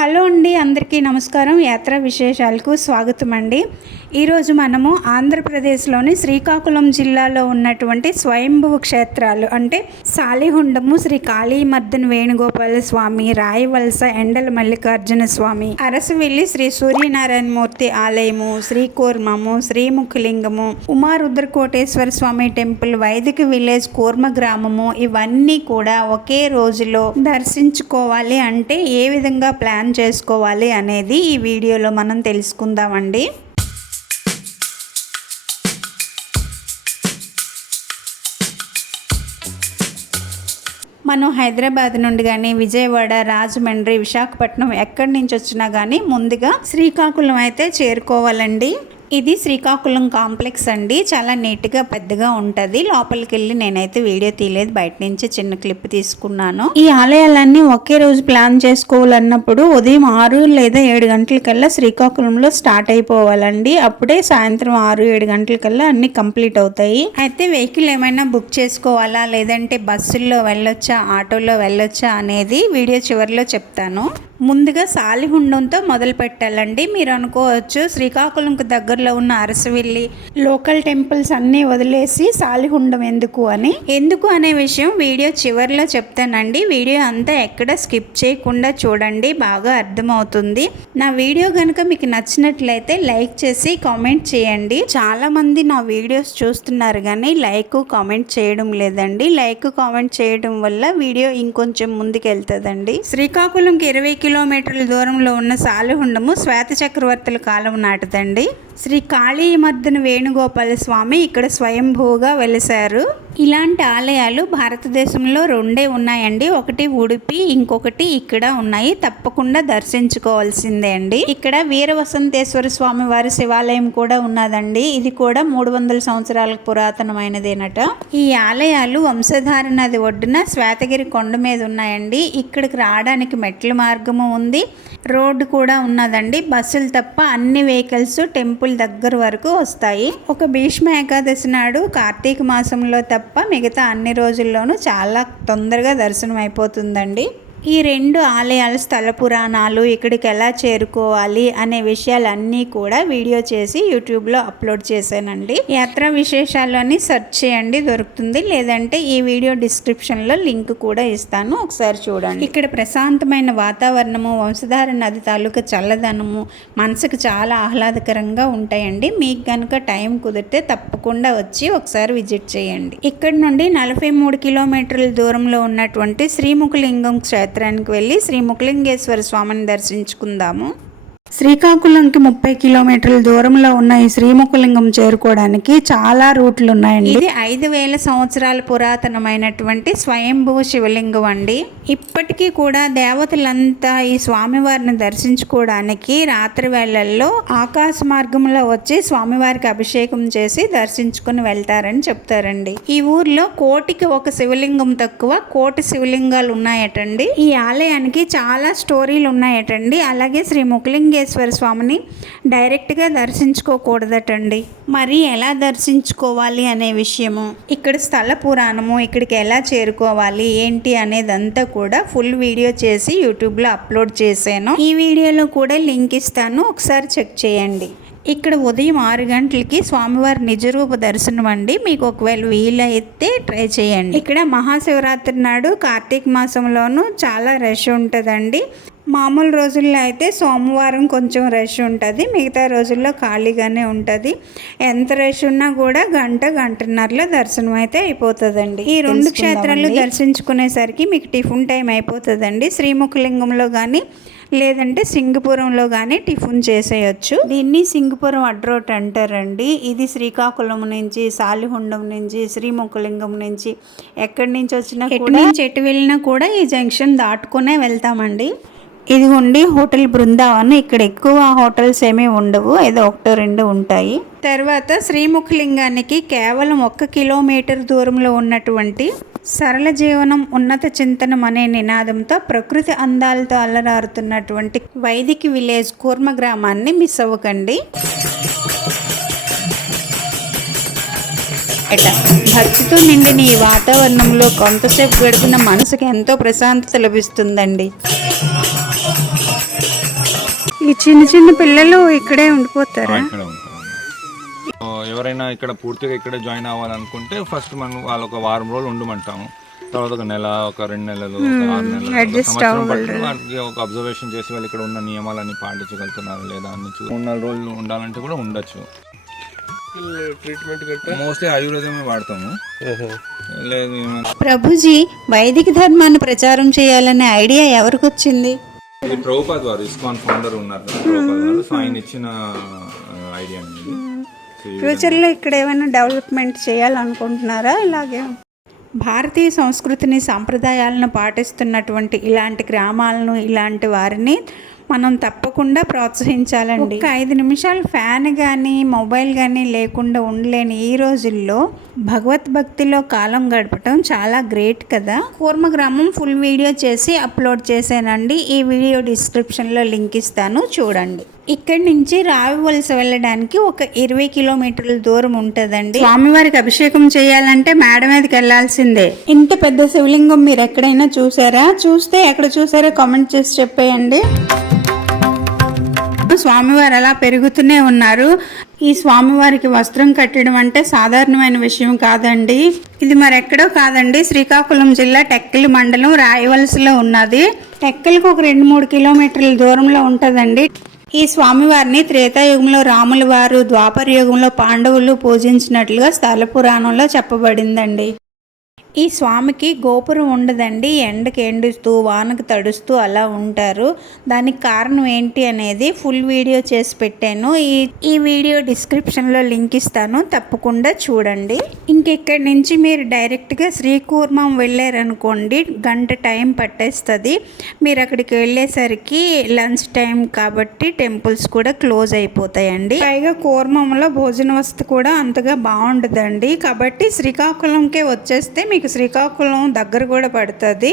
Hello అండి, అందరికీ నమస్కారం. యాత్రా విశేషాలకు స్వాగతం అండి. ఈరోజు మనము ఆంధ్రప్రదేశ్లోని శ్రీకాకుళం జిల్లాలో ఉన్నటువంటి స్వయంభువ క్షేత్రాలు అంటే సాలిహుండము శ్రీ కాళీమర్దన వేణుగోపాల స్వామి, రాయవలస ఎండల మల్లికార్జున స్వామి, అరసవిల్లి శ్రీ సూర్యనారాయణమూర్తి ఆలయము, శ్రీకూర్మము, శ్రీముఖలింగము, ఉమారుద్రకోటేశ్వర స్వామి టెంపుల్, వైదిక విలేజ్ కూర్మ గ్రామము, ఇవన్నీ కూడా ఒకే రోజులో దర్శించుకోవాలి అంటే ఏ విధంగా ప్లాన్ చేసుకోవాలి అనేది ఈ వీడియోలో మనం తెలుసుకుందామండి. మనం హైదరాబాద్ నుండి కానీ విజయవాడ, రాజమండ్రి, విశాఖపట్నం ఎక్కడి నుంచి వచ్చినా కానీ ముందుగా శ్రీకాకుళం అయితే చేరుకోవాలండి. ఇది శ్రీకాకుళం కాంప్లెక్స్ అండి. చాలా నీట్గా పెద్దగా ఉంటుంది. లోపలికి వెళ్ళి నేనైతే వీడియో తీయలేదు, బయట నుంచి చిన్న క్లిప్ తీసుకున్నాను. ఈ ఆలయాలన్నీ ఒకే రోజు ప్లాన్ చేసుకోవాలన్నప్పుడు ఉదయం 6 లేదా 7 గంటలకల్లా శ్రీకాకుళంలో స్టార్ట్ అయిపోవాలండి. అప్పుడే సాయంత్రం 6-7 గంటలకల్లా అన్ని కంప్లీట్ అవుతాయి. అయితే వెహికల్ ఏమైనా బుక్ చేసుకోవాలా, లేదంటే బస్సుల్లో వెళ్ళొచ్చా, ఆటోలో వెళ్ళొచ్చా అనేది వీడియో చివరిలో చెప్తాను. ముందుగా సాలిహుండంతో మొదలు పెట్టాలండి. మీరు అనుకోవచ్చు శ్రీకాకుళంకు దగ్గరలో ఉన్న అరసవిల్లి లోకల్ టెంపుల్స్ అన్నీ వదిలేసి సాలిహుండం ఎందుకు అనే విషయం వీడియో చివరిలో చెప్తానండి. వీడియో అంతా ఎక్కడ స్కిప్ చేయకుండా చూడండి, బాగా అర్థమవుతుంది. నా వీడియో కనుక మీకు నచ్చినట్లయితే లైక్ చేసి కామెంట్ చేయండి. చాలా మంది నా వీడియోస్ చూస్తున్నారు కానీ లైక్ కామెంట్ చేయడం లేదండి. లైక్ కామెంట్ చేయడం వల్ల వీడియో ఇంకొంచెం ముందుకెళ్తుందండి. శ్రీకాకుళంకి 20 కిలోమీటర్ల దూరంలో ఉన్న సాలిహుండము శ్వేత చక్రవర్తుల కాలం నాటిదండి. శ్రీ కాళీమర్దన వేణుగోపాల స్వామి ఇక్కడ స్వయంభూగా వెలిశారు. ఇలాంటి ఆలయాలు భారతదేశంలో 2 ఉన్నాయండి. ఒకటి ఉడిపి, ఇంకొకటి ఇక్కడ ఉన్నాయి. తప్పకుండా దర్శించుకోవాల్సిందే అండి. ఇక్కడ వీరవసంతేశ్వర స్వామి వారి శివాలయం కూడా ఉన్నదండి. ఇది కూడా 300 సంవత్సరాలకు పురాతనమైనదేనట. ఈ ఆలయాలు వంశధార నది ఒడ్డున శ్వేతగిరి కొండ మీద ఉన్నాయండి. ఇక్కడికి రావడానికి మెట్ల మార్గము ఉంది, రోడ్డు కూడా ఉన్నదండి. బస్సులు తప్ప అన్ని వెహికల్స్ టెంపుల్ దగ్గర వరకు వస్తాయి. ఒక భీష్మ ఏకాదశి నాడు కార్తీక మాసంలో తప్ప మిగతా అన్ని రోజుల్లోనూ చాలా తొందరగా దర్శనం అయిపోతుందండి. ఈ 2 ఆలయాల స్థల పురాణాలు, ఇక్కడికి ఎలా చేరుకోవాలి అనే విషయాలన్నీ కూడా వీడియో చేసి యూట్యూబ్లో అప్లోడ్ చేశానండి. యాత్రా విశేషాలు అని సెర్చ్ చేయండి, దొరుకుతుంది. లేదంటే ఈ వీడియో డిస్క్రిప్షన్లో లింక్ కూడా ఇస్తాను, ఒకసారి చూడండి. ఇక్కడ ప్రశాంతమైన వాతావరణము, వంశధార నది తాలూకా చల్లదనము మనసుకు చాలా ఆహ్లాదకరంగా ఉంటాయండి. మీకు కనుక టైం కుదిరితే తప్పకుండా వచ్చి ఒకసారి విజిట్ చేయండి. ఇక్కడ నుండి 43 కిలోమీటర్ల దూరంలో ఉన్నటువంటి శ్రీముఖలింగం క్షేత్రానికి వెళ్ళి శ్రీ ముఖలింగేశ్వర స్వామిని దర్శించుకుందాము. శ్రీకాకుళంకి 30 కిలోమీటర్ల దూరంలో ఉన్న ఈ శ్రీముఖలింగం చేరుకోవడానికి చాలా రూట్లు ఉన్నాయండి. ఇది 5000 సంవత్సరాల పురాతనమైనటువంటి స్వయంభువ శివలింగం అండి. ఇప్పటికీ కూడా దేవతలంతా ఈ స్వామివారిని దర్శించుకోవడానికి రాత్రి వేళల్లో ఆకాశ మార్గంలో వచ్చి స్వామివారికి అభిషేకం చేసి దర్శించుకుని వెళ్తారని చెప్తారండి. ఈ ఊర్లో 1,000కి శివలింగం తక్కువ 1,000 శివలింగాలు ఉన్నాయటండి. ఈ ఆలయానికి చాలా స్టోరీలు ఉన్నాయటండి. అలాగే శ్రీ ముఖలింగేశ్వర స్వామిని డైరెక్ట్గా దర్శించుకోకూడదటండి. మరి ఎలా దర్శించుకోవాలి అనే విషయము, ఇక్కడ స్థల పురాణము, ఇక్కడికి ఎలా చేరుకోవాలి ఏంటి అనేదంతా కూడా ఫుల్ వీడియో చేసి యూట్యూబ్లో అప్లోడ్ చేశాను. ఈ వీడియోలో కూడా లింక్ ఇస్తాను, ఒకసారి చెక్ చేయండి. ఇక్కడ ఉదయం 6 గంటలకి స్వామివారి నిజరూప దర్శనం అండి. మీకు ఒకవేళ వీలైతే ట్రై చేయండి. ఇక్కడ మహాశివరాత్రి నాడు కార్తీక మాసంలోనూ చాలా రష్ ఉంటుందండి. మామూలు రోజుల్లో అయితే సోమవారం కొంచెం రష్ ఉంటుంది, మిగతా రోజుల్లో ఖాళీగానే ఉంటుంది. ఎంత రష్ ఉన్నా కూడా గంటన్నరలో దర్శనం అయితే అయిపోతుందండి. ఈ 2 క్షేత్రాలు దర్శించుకునేసరికి మీకు టిఫిన్ టైం అయిపోతుందండి. శ్రీముఖలింగంలో కానీ లేదంటే సింగపురంలో కానీ టిఫిన్ చేసేయచ్చు. దీన్ని సింగపురం అడ్రోట్ అంటారండి. ఇది శ్రీకాకుళం నుంచి, సాలిహుండం నుంచి, శ్రీముఖలింగం నుంచి ఎక్కడి నుంచి వచ్చినా కూడా, ఎటు వెళ్ళినా కూడా ఈ జంక్షన్ దాటుకునే వెళ్తామండి. ఇదిగోండి హోటల్ బృందావన్. ఇక్కడ ఎక్కువ హోటల్స్ ఏమీ ఉండవు, ఏదో 1-2 ఉంటాయి. తర్వాత శ్రీముఖలింగానికి కేవలం 1 కిలోమీటర్ దూరంలో ఉన్నటువంటి సరళ జీవనం ఉన్నత చింతనం అనే నినాదంతో ప్రకృతి అందాలతో అల్లరారుతున్నటువంటి వైదిక విలేజ్ కూర్మ గ్రామాన్ని మిస్ అవ్వకండి. భక్తితో నిండిన ఈ వాతావరణంలో కొంతసేపు గడిపిన మనసుకి ఎంతో ప్రశాంతత లభిస్తుందండి. ఈ చిన్న చిన్న పిల్లలు ఇక్కడే ఉండిపోతారా? ఇక్కడ ఉంటారు. ఎవరైనా ఇక్కడ పూర్తిగా ఇక్కడే జాయిన్ అవ్వాలనుకుంటే ఫస్ట్ మనం వాళ్ళు ఒక వారం రోజులు ఉండమంటాము. తర్వాత ఒక నెల, ఒక 2 నెలలు, ఒక 6 నెలలు, ఒక సంవత్సరం బట్టి వాళ్ళకి ఒక అబ్జర్వేషన్ చేసి వాళ్ళు ఇక్కడ ఉన్న నియమాలన్నీ పాటించగలుగుతున్నారు లేదా అని 3-4 రోజులు ఉండాలంటే కూడా ఉండొచ్చు. ట్రీట్మెంట్ మోస్ట్లీ ఆయుర్వేదమే వాడతాము. లేదు ప్రభుజీ, వైదిక ధర్మాన్ని ప్రచారం చేయాలనే ఐడియా ఎవరికి వచ్చింది? ప్రభుపాద్ వారు ఇస్కాన్ ఫౌండర్ ఉన్నారు, ప్రభుపాద్ వారు. సో ఆయన ఇచ్చిన ఐడియా అండి. ఫ్యూచర్లో ఇక్కడ ఏమైనా డెవలప్మెంట్ చేయాలనుకుంటున్నారా? ఇలాగే భారతీయ సంస్కృతిని, సాంప్రదాయాలను పాటిస్తున్నటువంటి ఇలాంటి గ్రామాలను, ఇలాంటి వారిని మనం తప్పకుండా ప్రోత్సహించాలండి. ఒక 5 నిమిషాలు ఫ్యాన్ కానీ మొబైల్ కానీ లేకుండా ఉండలేని ఈ రోజుల్లో భగవద్భక్తిలో కాలం గడపటం చాలా గ్రేట్ కదా. కూర్మ గ్రామం ఫుల్ వీడియో చేసి అప్లోడ్ చేశానండి. ఈ వీడియో డిస్క్రిప్షన్లో లింక్ ఇస్తాను, చూడండి. ఇక్కడి నుంచి రావివలస వెళ్ళడానికి ఒక 20 కిలోమీటర్ల దూరం ఉంటుందండి. స్వామివారికి అభిషేకం చేయాలంటే మేడ మీదకి వెళ్లాల్సిందే. ఇంత పెద్ద శివలింగం మీరు ఎక్కడైనా చూసారా? చూస్తే ఎక్కడ చూసారో కామెంట్ చేసి చెప్పేయండి. స్వామివారు అలా పెరుగుతూనే ఉన్నారు. ఈ స్వామివారికి వస్త్రం కట్టడం అంటే సాధారణమైన విషయం కాదండి. ఇది మరెక్కడో కాదండి, శ్రీకాకుళం జిల్లా టెక్కలి మండలం రాయవలసలో ఉన్నది. టెక్కలికి ఒక 2-3 కిలోమీటర్ల దూరంలో ఉంటుందండి. ఈ స్వామివారిని త్రేతాయుగంలో రాముల వారు, ద్వాపర యుగంలో పాండవులు పూజించినట్లుగా స్థల పురాణంలో చెప్పబడిందండి. ఈ స్వామికి గోపురం ఉండదండి. ఎండకి ఎండుస్తూ వానకు తడుస్తూ అలా ఉంటారు. దానికి కారణం ఏంటి అనేది ఫుల్ వీడియో చేసి పెట్టాను. ఈ వీడియో డిస్క్రిప్షన్లో లింక్ ఇస్తాను, తప్పకుండా చూడండి. ఇంకెక్కడి నుంచి మీరు డైరెక్ట్గా శ్రీకూర్మం వెళ్ళారనుకోండి, గంట టైం పట్టేస్తుంది. మీరు అక్కడికి వెళ్ళేసరికి లంచ్ టైం కాబట్టి టెంపుల్స్ కూడా క్లోజ్ అయిపోతాయండి. పైగా కూర్మంలో భోజన వసతి కూడా అంతగా బాగుండదండి. కాబట్టి శ్రీకాకుళంకే వచ్చేస్తే మీకు శ్రీకాకుళం దగ్గర కూడా పడుతుంది.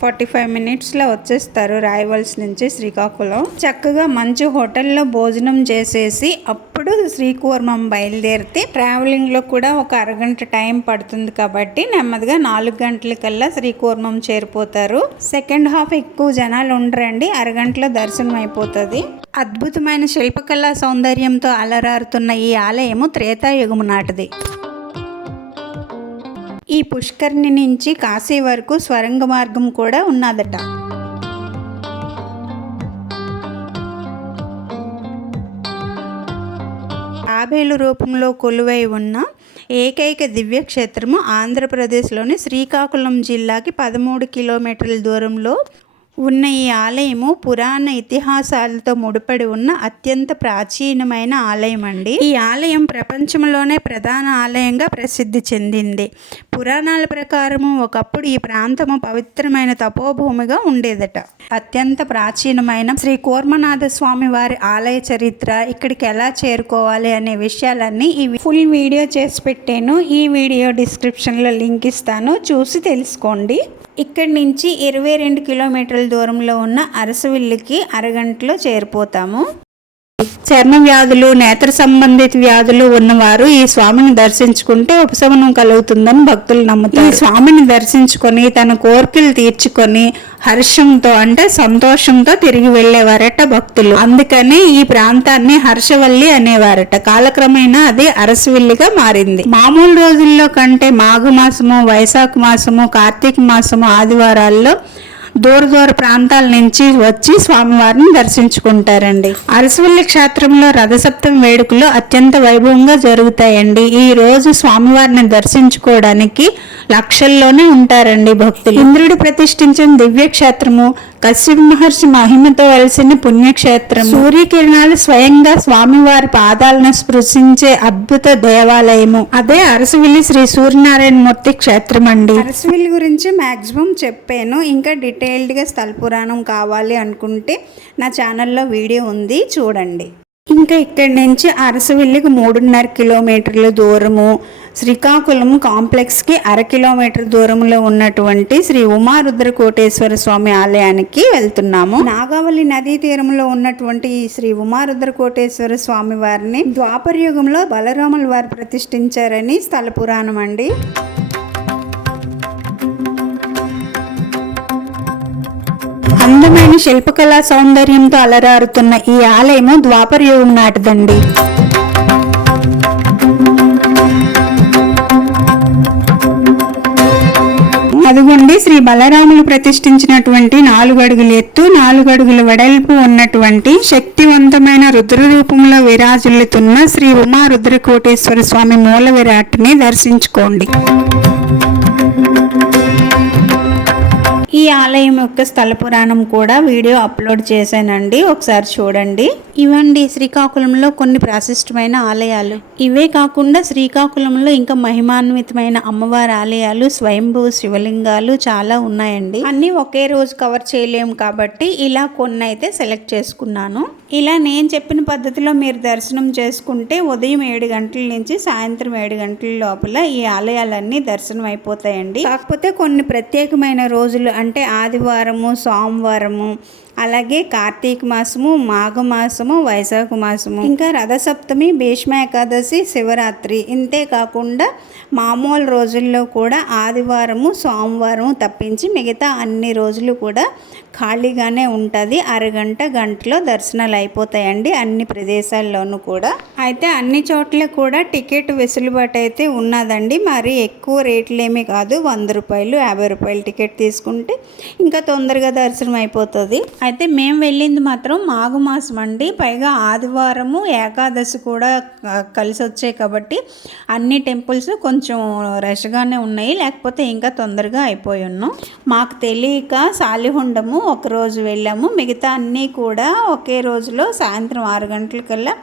45 మినిట్స్లో వచ్చేస్తారు రాయవలస నుంచి శ్రీకాకుళం. చక్కగా మంచి హోటల్లో భోజనం చేసేసి అప్పుడు శ్రీకూర్మం బయలుదేరితే ట్రావెలింగ్లో కూడా ఒక అరగంట టైం పడుతుంది. కాబట్టి నెమ్మదిగా 4 గంటలకల్లా శ్రీకూర్మం చేరిపోతారు. సెకండ్ హాఫ్ ఎక్కువ జనాలు ఉండరండి, అరగంటలో దర్శనం అయిపోతుంది. అద్భుతమైన శిల్పకళా సౌందర్యంతో అలరారుతున్న ఈ ఆలయము త్రేతాయుగము నాటిది. ఈ పుష్కరిణి నుంచి కాశీ వరకు స్వరంగ మార్గం కూడా ఉన్నదట. తాబేలు రూపంలో కొలువై ఉన్న ఏకైక దివ్యక్షేత్రము ఆంధ్రప్రదేశ్లోని శ్రీకాకుళం జిల్లాకి 13 కిలోమీటర్ల దూరంలో ఉన్న ఈ ఆలయము పురాణ ఇతిహాసాలతో ముడిపడి ఉన్న అత్యంత ప్రాచీనమైన ఆలయం అండి. ఈ ఆలయం ప్రపంచంలోనే ప్రధాన ఆలయంగా ప్రసిద్ధి చెందింది. పురాణాల ప్రకారము ఒకప్పుడు ఈ ప్రాంతము పవిత్రమైన తపోభూమిగా ఉండేదట. అత్యంత ప్రాచీనమైన శ్రీ కూర్మనాథ స్వామి వారి ఆలయ చరిత్ర, ఇక్కడికి ఎలా చేరుకోవాలి అనే విషయాలన్నీ ఈ ఫుల్ వీడియో చేసి పెట్టాను. ఈ వీడియో డిస్క్రిప్షన్లో లింక్ ఇస్తాను, చూసి తెలుసుకోండి. ఇక్కడి నుంచి 22 కిలోమీటర్ల దూరంలో ఉన్న అరసవిల్లికి అరగంటలో చేరిపోతాము. చర్మ వ్యాధులు, నేత్ర సంబంధిత వ్యాధులు ఉన్నవారు ఈ స్వామిని దర్శించుకుంటే ఉపశమనం కలుగుతుందని భక్తులు నమ్ముతారు. ఈ స్వామిని దర్శించుకొని తన కోరికలు తీర్చుకొని హర్షంతో అంటే సంతోషంతో తిరిగి వెళ్ళేవారట భక్తులు. అందుకనే ఈ ప్రాంతాన్ని హర్షవల్లి అనేవారట. కాలక్రమేణా అది అరసవిల్లిగా మారింది. మామూలు రోజుల్లో కంటే మాఘమాసము, వైశాఖ మాసము, కార్తీక మాసము ఆదివారాల్లో దూర ప్రాంతాల నుంచి వచ్చి స్వామివారిని దర్శించుకుంటారండి. అరసవల్లి క్షేత్రంలో రథసప్తమి వేడుకలు అత్యంత వైభవంగా జరుగుతాయండి. ఈ రోజు స్వామివారిని దర్శించుకోవడానికి లక్షల్లోనే ఉంటారండి భక్తులు. ఇంద్రుడు ప్రతిష్ఠించిన దివ్య క్షేత్రము, కశ్యప మహర్షి మహిమతో వెలిసిన పుణ్యక్షేత్రం, సూర్యకిరణాలు స్వయంగా స్వామివారి పాదాలను స్పృశించే అద్భుత దేవాలయము అదే అరసవిల్లి శ్రీ సూర్యనారాయణ మూర్తి క్షేత్రం అండి. అరసవిల్లి గురించి మాక్సిమం చెప్పాను. ఇంకా డీటెయిల్డ్గా స్థల పురాణం కావాలి అనుకుంటే నా ఛానల్లో వీడియో ఉంది, చూడండి. ఇంకా ఇక్కడి నుంచి అరసవిల్లికి 3.5 కిలోమీటర్ల దూరము, శ్రీకాకుళం కాంప్లెక్స్కి 1/2 కిలోమీటర్ దూరంలో ఉన్నటువంటి శ్రీ ఉమారుద్రకోటేశ్వర స్వామి ఆలయానికి వెళ్తున్నాము. నాగావళి నదీ తీరంలో ఉన్నటువంటి ఈ శ్రీ ఉమారుద్రకోటేశ్వర స్వామి వారిని ద్వాపర యుగంలో బలరాముల వారు ప్రతిష్ఠించారని స్థల పురాణం అండి. అందమైన శిల్పకళా సౌందర్యంతో అలరారుతున్న ఈ ఆలయము ద్వాపర యుగం నాటిదండి. అదిగోండి శ్రీ బలరాములు ప్రతిష్ఠించినటువంటి 4 అడుగుల ఎత్తు 4 అడుగుల వెడల్పు ఉన్నటువంటి శక్తివంతమైన రుద్ర రూపంలో విరాజిల్లుతున్న శ్రీ ఉమా రుద్రకోటేశ్వర స్వామి మూల విరాట్ని దర్శించుకోండి. ఈ ఆలయం యొక్క స్థల పురాణం కూడా వీడియో అప్లోడ్ చేశానండి, ఒకసారి చూడండి. ఇవండి శ్రీకాకుళంలో కొన్ని ప్రశస్తమైన ఆలయాలు. ఇవే కాకుండా శ్రీకాకుళంలో ఇంకా మహిమాన్వితమైన అమ్మవారి ఆలయాలు, స్వయంభూ శివలింగాలు చాలా ఉన్నాయండి. అన్నీ ఒకే రోజు కవర్ చేయలేము కాబట్టి ఇలా కొన్ని అయితే సెలెక్ట్ చేసుకున్నాను. ఇలా నేను చెప్పిన పద్ధతిలో మీరు దర్శనం చేసుకుంటే ఉదయం 7 గంటల నుంచి సాయంత్రం 7 గంటల లోపల ఈ ఆలయాలన్నీ దర్శనం అయిపోతాయండి. కాకపోతే కొన్ని ప్రత్యేకమైన రోజులు అంటే ఆదివారము, సోమవారము, అలాగే కార్తీక మాసము, మాఘమాసము, వైశాఖ మాసము, ఇంకా రథసప్తమి, భీష్మ ఏకాదశి, శివరాత్రి, ఇంతే కాకుండా మామూలు రోజుల్లో కూడా ఆదివారము, సోమవారము తప్పించి మిగతా అన్ని రోజులు కూడా ఖాళీగానే ఉంటుంది. అరగంట గంటలో దర్శనాలు అయిపోతాయండి అన్ని ప్రదేశాల్లోనూ కూడా. అయితే అన్ని చోట్ల కూడా టికెట్ వెసులుబాటు అయితే ఉన్నదండి. మరి ఎక్కువ రేట్లేమీ కాదు, 100 రూపాయలు 50 రూపాయలు టికెట్ తీసుకుంటే ఇంకా తొందరగా దర్శనం అయిపోతుంది. అయితే మేము వెళ్ళింది మాత్రం మాఘమాసం అండి, పైగా ఆదివారము ఏకాదశి కూడా కలిసి వచ్చాయి కాబట్టి అన్ని టెంపుల్స్ కొంచెం రష్గానే ఉన్నాయి, లేకపోతే ఇంకా తొందరగా అయిపోయి ఉన్నాం. మాకు తెలియక సాలిహుండము ఒకరోజు వెళ్ళాము, మిగతా అన్నీ కూడా ఒకే రోజులో సాయంత్రం 6 గంటలకల్లా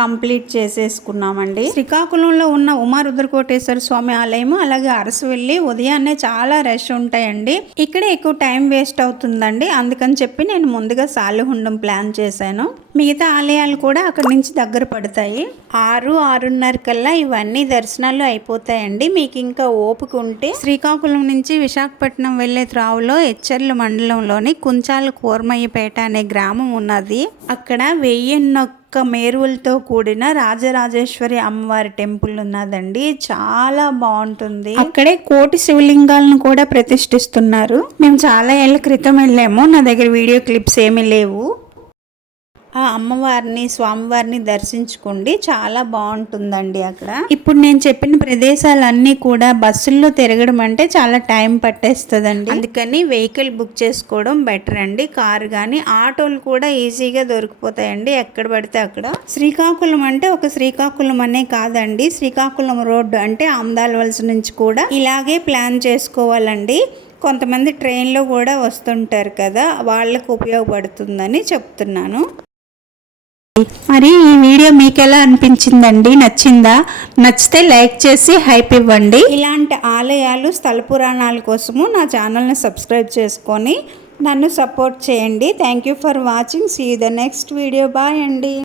కంప్లీట్ చేసేసుకున్నామండి. శ్రీకాకుళంలో ఉన్న ఉమా రుద్రకోటేశ్వర స్వామి ఆలయము అలాగే అరసవెల్లి ఉదయాన్నే చాలా రష్ ఉంటాయండి. ఇక్కడే ఎక్కువ టైం వేస్ట్ అవుతుందండి, అందుకని చెప్పి నేను ముందుగా సాలిహుండం ప్లాన్ చేశాను. మిగతా ఆలయాలు కూడా అక్కడి నుంచి దగ్గర పడతాయి. 6-6:30 కల్లా ఇవన్నీ దర్శనాలు అయిపోతాయండి. మీకు ఇంకా ఓపిక ఉంటే శ్రీకాకుళం నుంచి విశాఖపట్నం వెళ్లే త్రావులో ఎచ్చర్ల మండలంలోని కుంచాల కూర్మయ్యపేట అనే గ్రామం ఉన్నది. అక్కడ 1001 మేరువులతో కూడిన రాజరాజేశ్వరి అమ్మవారి టెంపుల్ ఉన్నదండి, చాలా బాగుంటుంది. అక్కడే కోటి శివలింగాలను కూడా ప్రతిష్ఠిస్తున్నారు. మేము చాలా ఏళ్ల క్రితం వెళ్ళాము, నా దగ్గర వీడియో క్లిప్స్ ఏమీ లేవు. ఆ అమ్మవారిని స్వామివారిని దర్శించుకోండి, చాలా బాగుంటుందండి అక్కడ. ఇప్పుడు నేను చెప్పిన ప్రదేశాలన్నీ కూడా బస్సుల్లో తిరగడం అంటే చాలా టైం పట్టేస్తుందండి, అందుకని వెహికల్ బుక్ చేసుకోవడం బెటర్ అండి. కారు కానీ ఆటోలు కూడా ఈజీగా దొరికిపోతాయండి ఎక్కడ పడితే అక్కడ. శ్రీకాకుళం అంటే ఒక శ్రీకాకుళం అనే కాదండి, శ్రీకాకుళం రోడ్డు అంటే ఆమ్దాల వలస నుంచి కూడా ఇలాగే ప్లాన్ చేసుకోవాలండి. కొంతమంది ట్రైన్లో కూడా వస్తుంటారు కదా, వాళ్ళకు ఉపయోగపడుతుందని చెప్తున్నాను. మరి ఈ వీడియో మీకు ఎలా అనిపించిందండి? నచ్చిందా? నచ్చితే లైక్ చేసి హైప్ ఇవ్వండి. ఇలాంటి ఆలయాలు స్థల పురాణాల కోసము నా ఛానల్ని సబ్స్క్రైబ్ చేసుకొని నన్ను సపోర్ట్ చేయండి. Thank you for watching. See you the next video. Bye అండి.